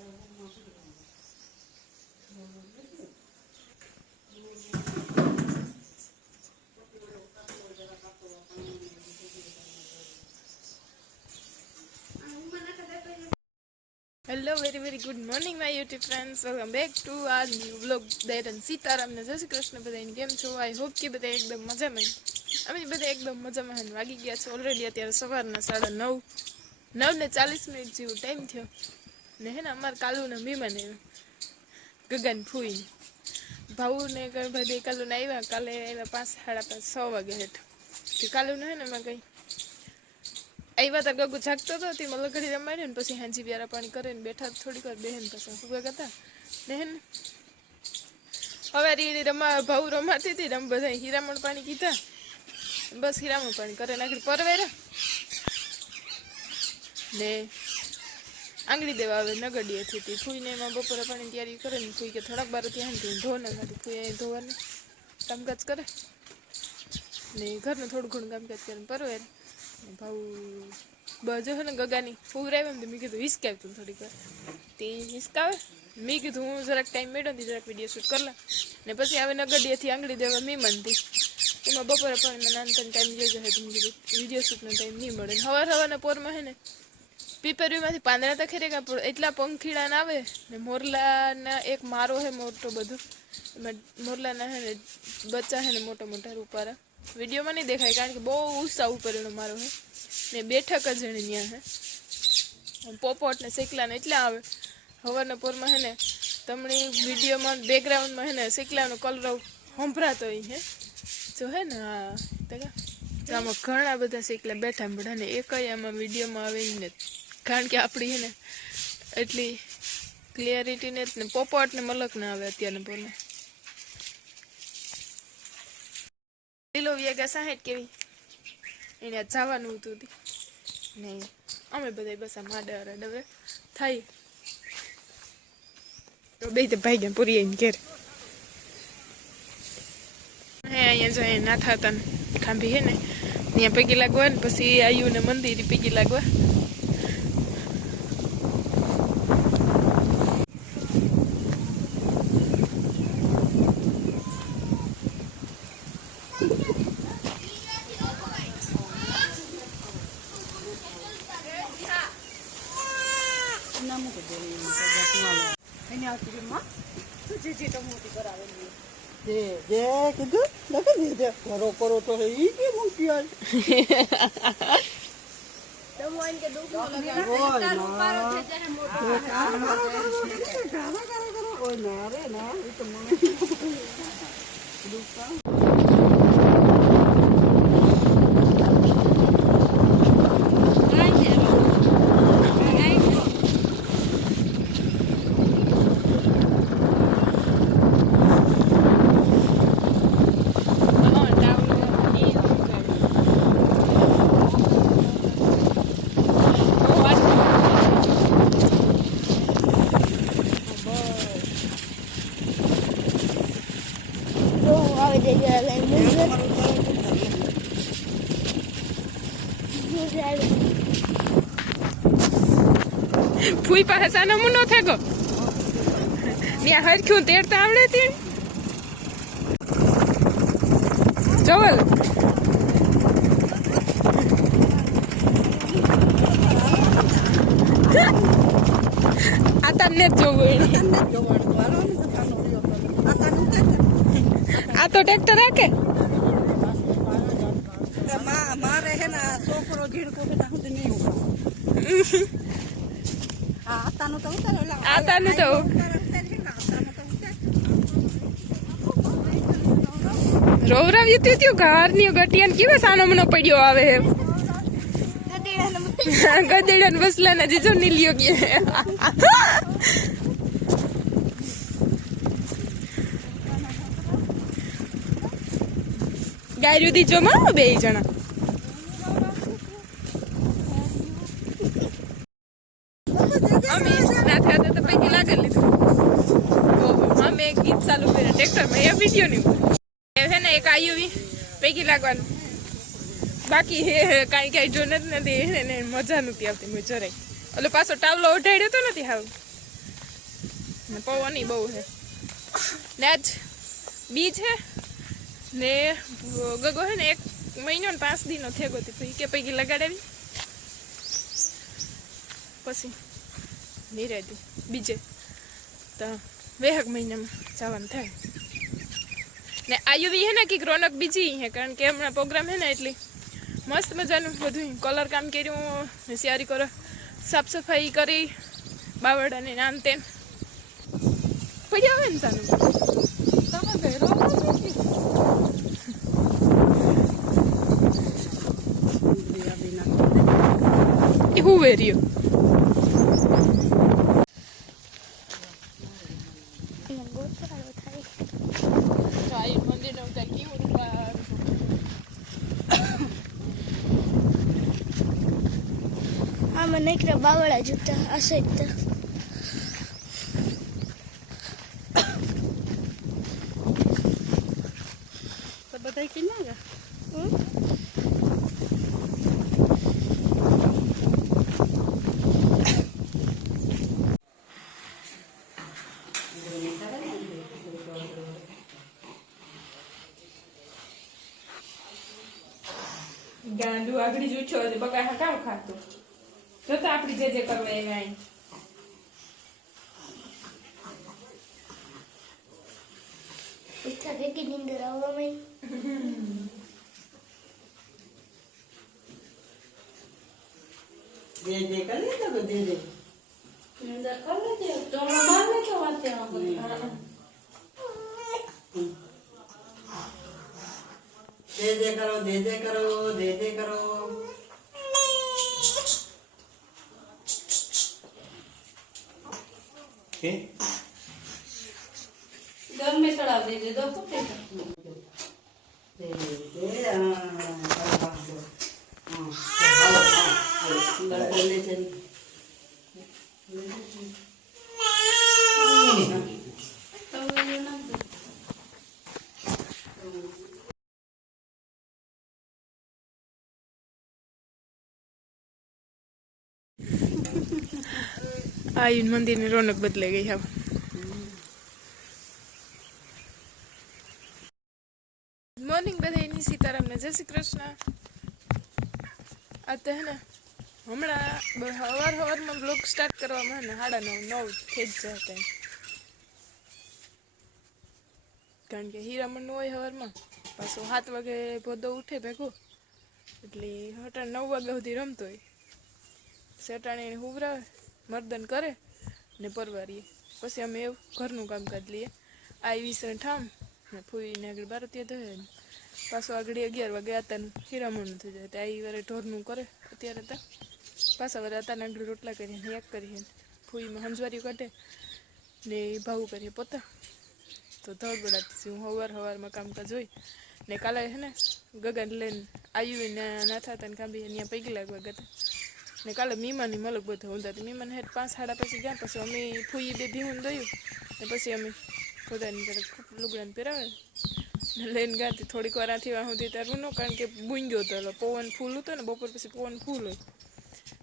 Hello very good morning my YouTube friends, welcome back to our new vlog. દૈરન સીતારામને જય શ્રી કૃષ્ણ. બધાને કેમ છો? આઈ હોપ કે બધા એકદમ મજામાં. અમે બધા એકદમ મજામાં. વાગી ગયા છે ઓલરેડી અત્યારે સવારના 9:40 જેવો ટાઈમ થયો ને. હે ને અમારે કાલુને મહેમાન આવ્યા, ગગન ફૂઈ ભાઉને ભાઈ કાલુને આવ્યા. કાલે આવ્યા 5, 5:30, 6 વાગે હેઠ. કાલુને હે ને એમાં કંઈ આવ્યા તા ગગુ જાગતો હતો, તેમાં લગડી રમાડ્યો ને પછી હાંજી વ્યારા પાણી કરે ને બેઠા થોડીક વાર બેહેન પછી સુગા કરતા બેહેન. હવે રીડી ભાવ રમાતી હતી, રમ બધા હીરામણ પાણી કીધા, બસ હીરામણ પાણી કરે નાખી પરવેરા ને આંગળી દેવા આવે નગડીએથી હતી. ફૂઈને એમાં બપોરે પાણી તૈયારી કરે ને ફૂઈ કે થોડાક બાર ત્યાં ધો નાખાતી. ફૂઈ ધોવાનું કામકાજ કરે ને ઘરનું થોડું ઘણું કામકાજ કરે પરવેર. ભાવ બજો છે ને ગગાની ફૂવરાવ્યો ને મેં કીધું હિસકાવ તું થોડીક વાર. તે હિસકાવે મેં કીધું હું જરાક ટાઈમ મેળ્યો હતી, જરાક વિડીયો શૂટ કરલા ને પછી આવે નગડીએથી આંગળી દેવા મેં મનતી. એમાં બપોરે પણ મેં નાનતા ટાઈમ જોઈ જાય તો મેં કીધું વિડીયો શૂટનો ટાઈમ નહીં મળે. સવારના પોરમાં હે ને પીપરીમાંથી પાંદડા તો ખેરે કાં પણ એટલા પંખીડાને આવે ને. મોરલાના એક મારો હે મોટો બધું, એમાં મોરલાના હે ને બચ્ચા હે ને મોટા મોટા રૂપારા. વિડીયોમાં નહીં દેખાય કારણ કે બહુ ઉત્સાહ ઉપર એનો મારો હે ને. બેઠક જ એને ત્યાં હે. પોપોટ ને શેકલાને એટલા આવે સવારના પોરમાં હે ને. તમને વિડીયોમાં બેકગ્રાઉન્ડમાં હે ને શેકલાનો કલરવ સંભળાતો હોય હે જો હે ને. હા તો આમાં ઘણા બધા શેકલા બેઠા બધા ને એક આમાં વિડીયોમાં આવે ને કારણ કે આપણી હે ને એટલી ક્લિયરિટી ને જ ને પોપોટ ને મલક ના આવે અત્યારના પોરમાં. લીલો વ્યાગા 60 કેવી એને જવાનું હતું ને અમે બધા બસ આ માડા ડવે થાય તો બે તો ભાઈ ગયા પૂરી આવીને ઘેર. હે અહીંયા જો નાથા હતા ખાંભી હે ને ત્યાં પૈકી લાગવા ને પછી આવ્યું ને મંદિર પૈકી લાગવા. કરો તો ઈ કે મૂકી ફૂઈ પાસે સાનો મુનો થેગો ત્યાં હરખ્યું તેડતા આવડે તે જોવલ આ તને જ જોવું આ તો ટ્રેક્ટર રાખે મારે હે ને છોકરો ઝીણકો બેટા સુધી નહીં આતાનું તો ઉતારો આતાનું તો રોવરાવ્યું ત્યું ઘરની ગટિયાને કેવા સાનો મનો પડ્યો આવે હે ગદેડા ને બસલા ને જીજો નીલિયો ગયા ગાયરું દીજો માં બે જણા અમે નાથે હતા તો પૈકી લાગી લીધું. અમે ગીત ચાલુ કર્યા ટ્રેક્ટરમાં એ વિડીયો નહીં હે ને એક આયુવી પૈકી લાગવાનું બાકી હે કાંઈ જો નથી મજા નથી આવતી મેં જરાય. એટલે પાછો ટાવલો ઓઢાડ્યો તો નથી હાવ ને પવન બહુ છે ને આજ બી છે ને ગગો હે ને 1 મહિનો ને 5 દિનો થેગો હતી કે પૈકી લગાડાવી પછી નહીં રહેતી બીજે તો 2 મહિનામાં જવાનું થાય ને આયુવી હે ને કંઈક રોનક બીજી હે કારણ કે હમણાં પ્રોગ્રામ હે ને એટલી મસ્ત મજાનું બધું કલર કામ કર્યું ને સિયારી કરો સાફ સફાઈ કરી બાવડાને નામ તેમ પડ્યા આવે ને સાનું તમે ભેરો નથી એ હું વેર્યો મંદિર કેવું આમાં નકરા બાવળા જૂતા હશે તો બધા કે ના ગયા ગાંડુ આગળ જ ઉછો બગા કામ ખાતું જોતા આપડી જે કરવા એ ગાય પૈસા ભેગી નીંદર આવવામાં દે દે કરી દે તો દે દે અંદર કરી દે તો માર ને તો વાત છે દે કરો દે દે કરો દે દે કરો કે घर में चढ़ा दे दे दो कुत्ते दे दे ले चल આ મંદિરની રોનક બદલાઈ ગઈ હવે મોર્નિંગ બધાની સીતારામને જય શ્રી કૃષ્ણ આ તો હે ને હમણાં સવારમાં બ્લોગ સ્ટાર્ટ કરવામાં ને 9:30 થઈ જ જાય ટાઈમ કારણ કે હીરામણનું હોય સવારમાં પાછું 7 વાગે ભોદો ઉઠે ભેગો એટલે 9 વાગ્યા સુધી રમતો હોય સેટાણીને હુવરાવે મર્દન કરે ને પરવારીએ પછી અમે એવું ઘરનું કામકાજ લઈએ આ વિસણ ઠામ ને ફૂઈને આગળ બારતીયા ધોય ને પાછું આગળ 11 વાગે આતાનું હીરામણનું થઈ જાય તો આ વારે ઢોરનું કરે અત્યારે તો પાછા વારે આતાના આગળ રોટલા કરીએ એક કરીએ ફૂઈમાં હંજવારીઓ કાઢે ને ભાવું કરીએ પોતા તો ધડબડાતી હું સવારમાં કામકાજ હોય ને કાલે હે ને ગગન લઈને આવ્યું ને નાથા હતા ને કાંબી ત્યાં પૈકી લાગવા ગયા ને કાલે મીમાની મલક બધું ઊંધા મીમાને હેઠ 5-5:30 પછી ગયા પછી અમે ફૂઈ બે ભીહું દોયું ને પછી અમે પોતાની તરફ લુગડાને પહેરાવે ને લઈને ગાતી થોડીક વાર આથી વાં સુધી તારું ન કારણ કે બૂંગ્યો હતો પવન ફૂલ હતો ને બપોર પછી પવન ફૂલ હોય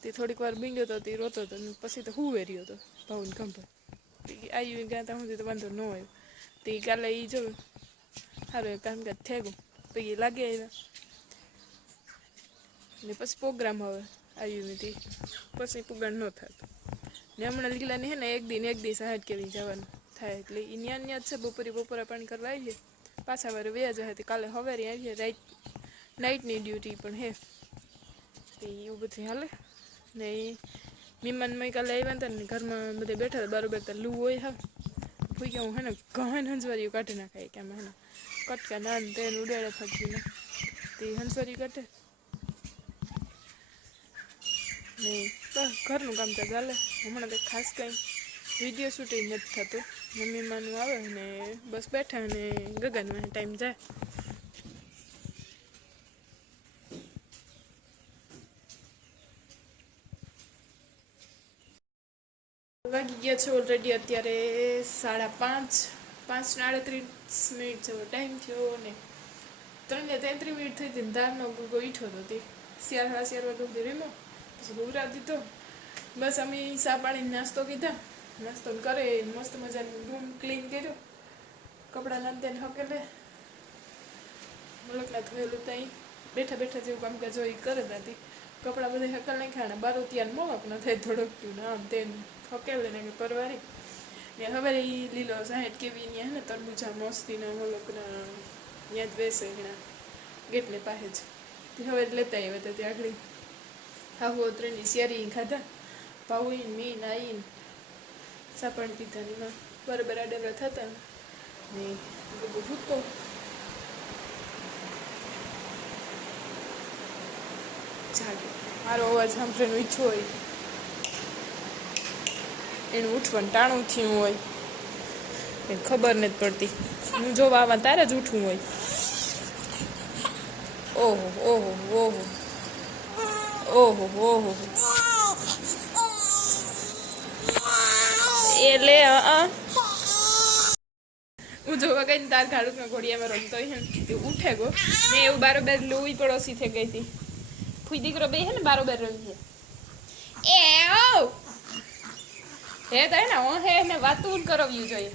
તે થોડીક વાર બૂંગ્યો હતો તે રોતો હતો ને પછી તો હું વેર્યો હતો ભાવને ખંભર આવી ગયા ત્યાં સુધી તો વાંધો ન આવ્યો તે કાલે એ જોયું સારું કામકાજ થઈ ગયું પછી લાગે આવ્યા ને પછી પ્રોગ્રામ હવે આવ્યું નથી પછી પુગાણ ન થતું ને હમણાં લીલાની હે ને એક દી સાહેબ કેવી જવાનું થાય એટલે એ ન્યા જ છે બપોરા પાણી કરવા આવીએ પાછા વારે વ્યાજ હતી કાલે સવારે આવીએ નાઇટની ડ્યુટી પણ હે તો એવું બધું હાલે ને એ મહેમાનમાં કાલે આવ્યા હતા ને ઘરમાં બધે બેઠા હતા બારોબાર તો લૂ હોય હા ફૂઈ હું હે ને ઘણા હંસવારીઓ કાઢી નાખાય કે આમાં હે ને કટકા નાન તેલ ઉડાડે ફાંકીને તે હંસવારી કાઢે ને બસ ઘરનું કામકાજ ચાલે હમણાં તો ખાસ કંઈ વિડીયો શૂટિંગ નથી થતું મમ્મીમાંનું આવે ને બસ બેઠા ને ગગનમાં ટાઈમ જાય વાગી ગયા છે ઓલરેડી અત્યારે 5:30 જેવો ટાઈમ થયો ને 3:33 થઈ હતી ધારનો ગુગો ઈઠો હતો તે 4 વાગે સુધી રીમો પછી ગુગરા દીધો બસ અમે સા પાણી નાસ્તો કીધા નાસ્તો કરે મસ્ત મજાનું રૂમ ક્લીન કર્યો, કપડાં નાન તેને હકેલે મુલકના ધોયેલું ત્યાં બેઠા બેઠા જેવું કામકાજ હોય એ કરે દાદી. કપડાં બધા હકલ નહીં ખાણા બારો ત્યાં મોલક ન થાય થોડોક થયું ને આમ તેને હકેલે ને પરવારી ને હવે એ લીલો 60 કેવી ને હે ને તરબૂચા મસ્તીના મુલકના ત્યાં જ બેસે એના ગેટને પાસે જ તે હવે લેતા આવ્યા હતા ત્યાં આગળ હાવો ત્રણની શેરી ખાધા પાઉન મીન આવીને સાપણ પીધા ને એમાં બરાબર આડેવરા થતા ને બધું ભૂતો જાગે. મારો અવાજ સાંભળવાનું ઈચ્છો હોય એનું ઉઠવાનું ટાણું થયું હોય એ ખબર નથી પડતી. હું જોવા આવા તારે જ ઉઠવું હોય. ઓહો ઓહો ઓહો ઓહો ઓહો એ લે હું જોવા ગઈ ને તાર ગાડું ઘોડિયામાં રમતો હોય ને તે ઉઠે ગો ને એવું બારોબાર લોહી પડોશી થઈ ગઈ હતી. ફૂઈ દીકરો બે હે ને બારોબાર રમી છે હે તો ને હું હે ને વાતું કરાવ્યું જોઈએ.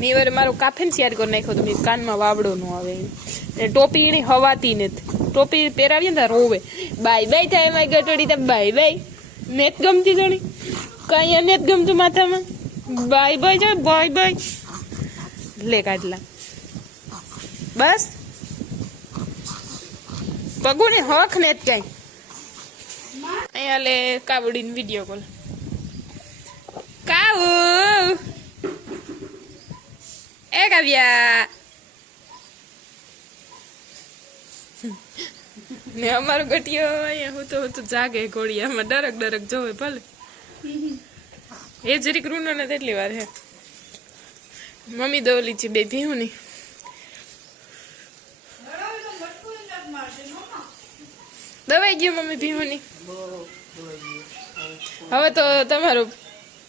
મેં વાર મારો કાફેન શેર કરી નાખ્યો તો મેં કાનમાં વાવડો નો આવે ને ટોપી એની હવાતી નથી. ટોપી પહેરાવીએ ને રોવે બાય બાય થાય એમાં ગટોડી તો બાય બાય નેત ગમતી જણી કઈ નેત ગમતું માથામાં બાય બાય જાય બાય બાય લે કાઢલા બસ પગુને હક ને જ ક્યાંય અહીંયા લે કાવડીને વિડીયો કોલ કાવ એ કાવ્યા ને અમારો ગટિયો અહીંયા હું તો જાગે ઘોડિયામાં ડરક જોવે ભલે એ જરીક રૂનો ને તેટલી વાર હે મમ્મી દોલી છે બે ભીહું ની દવાઈ ગયું મમ્મી ભીહુની. હવે તો તમારો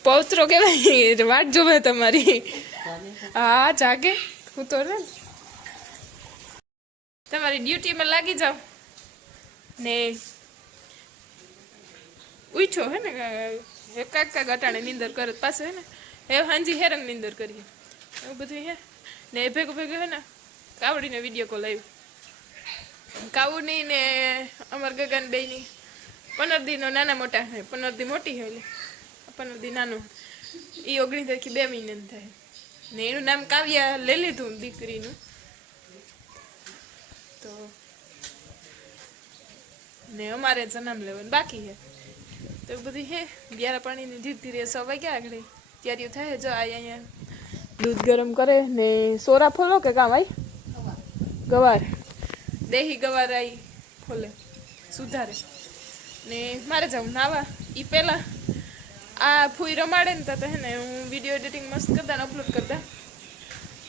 પૌત્રો કેવાય વાટ જોવે તમારી. હા જાગે હું તો ને તમારી ડ્યુટીમાં લાગી જાવ ને ઉઠો હે ને કાકા ગટાણે નીંદર કરે પાસે હે ને એ હાંજી હેરંગ નીંદર કરીએ એવું બધું હે ને એ ભેગું હે ને કાવડીને વિડીયો કોલ આવ્યો. કાવુની ને અમર ગગન બેની 15 દીનો નાના મોટા હે 15 દી મોટી હે એટલે 15 દી નાનો એ 19 તારીખે 2 મહિનાનું થાય ને એનું નામ કાવ્યા લઈ લીધું દીકરીનું. તો ને અમારે જન્મ લેવાનું બાકી હે તો એવું બધું હે. બિયારા પાણીની ધીરે ધીરે 6 વાગ્યા આગળ તૈયારીઓ થાય. જો અહીંયા દૂધ ગરમ કરે ને સોરા ફોલો કે કામ આઈ ગવાર દેહી ગવાર આઈ ફોલે સુધારે ને મારે જાઉં નાવા એ પહેલાં આ ફૂઈ રમાડે ને તો હે ને હું વિડીયો એડિટિંગ મસ્ત કરતા ને અપલોડ કરતા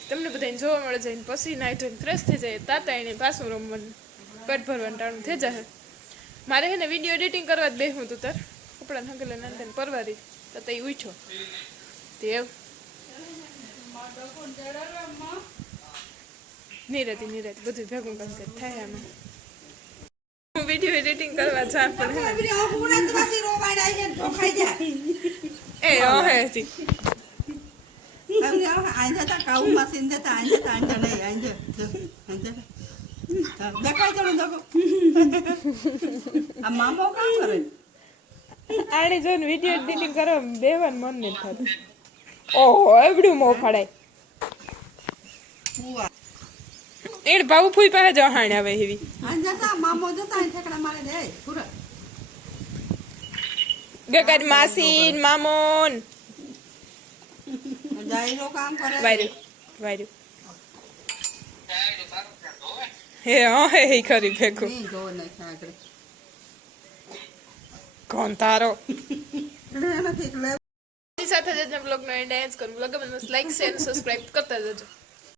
તમને બધાને જોવા મળે જાય ને પછી નાઈ ધોઈને ફ્રેશ થઈ જાય તાતા એને પાછું રમવાનું પેટ ભરવાનું ટાણું થઈ જાય. મારે હે ને વિડીયો એડિટિંગ કરવા જ બેહું તું તાર કપડાં હંગેલે નાનતાને પરવારી તો એ ઉઠ્યો તે નિરાતી બધું ભેગું કામ થાય આમાં. હું વિડીયો એડિટિંગ કરવા જા પણ એ હે આને જોઈને વિડીયો એડિટિંગ કરવા બેવાનું મન નથી થતું. ઓહો એવડું મોં ફાડાય એને બાબુ ફૂઈ પાસે જ હાણ આવે એવી ગગન માસી મામોન વાયરું હે હે ખરી ભેગું કોણ તારો સાથે જ બ્લોગનો એન્ડ કરું. બ્લોગ લાઈક શેર સબસ્ક્રાઇબ કરતા જજો.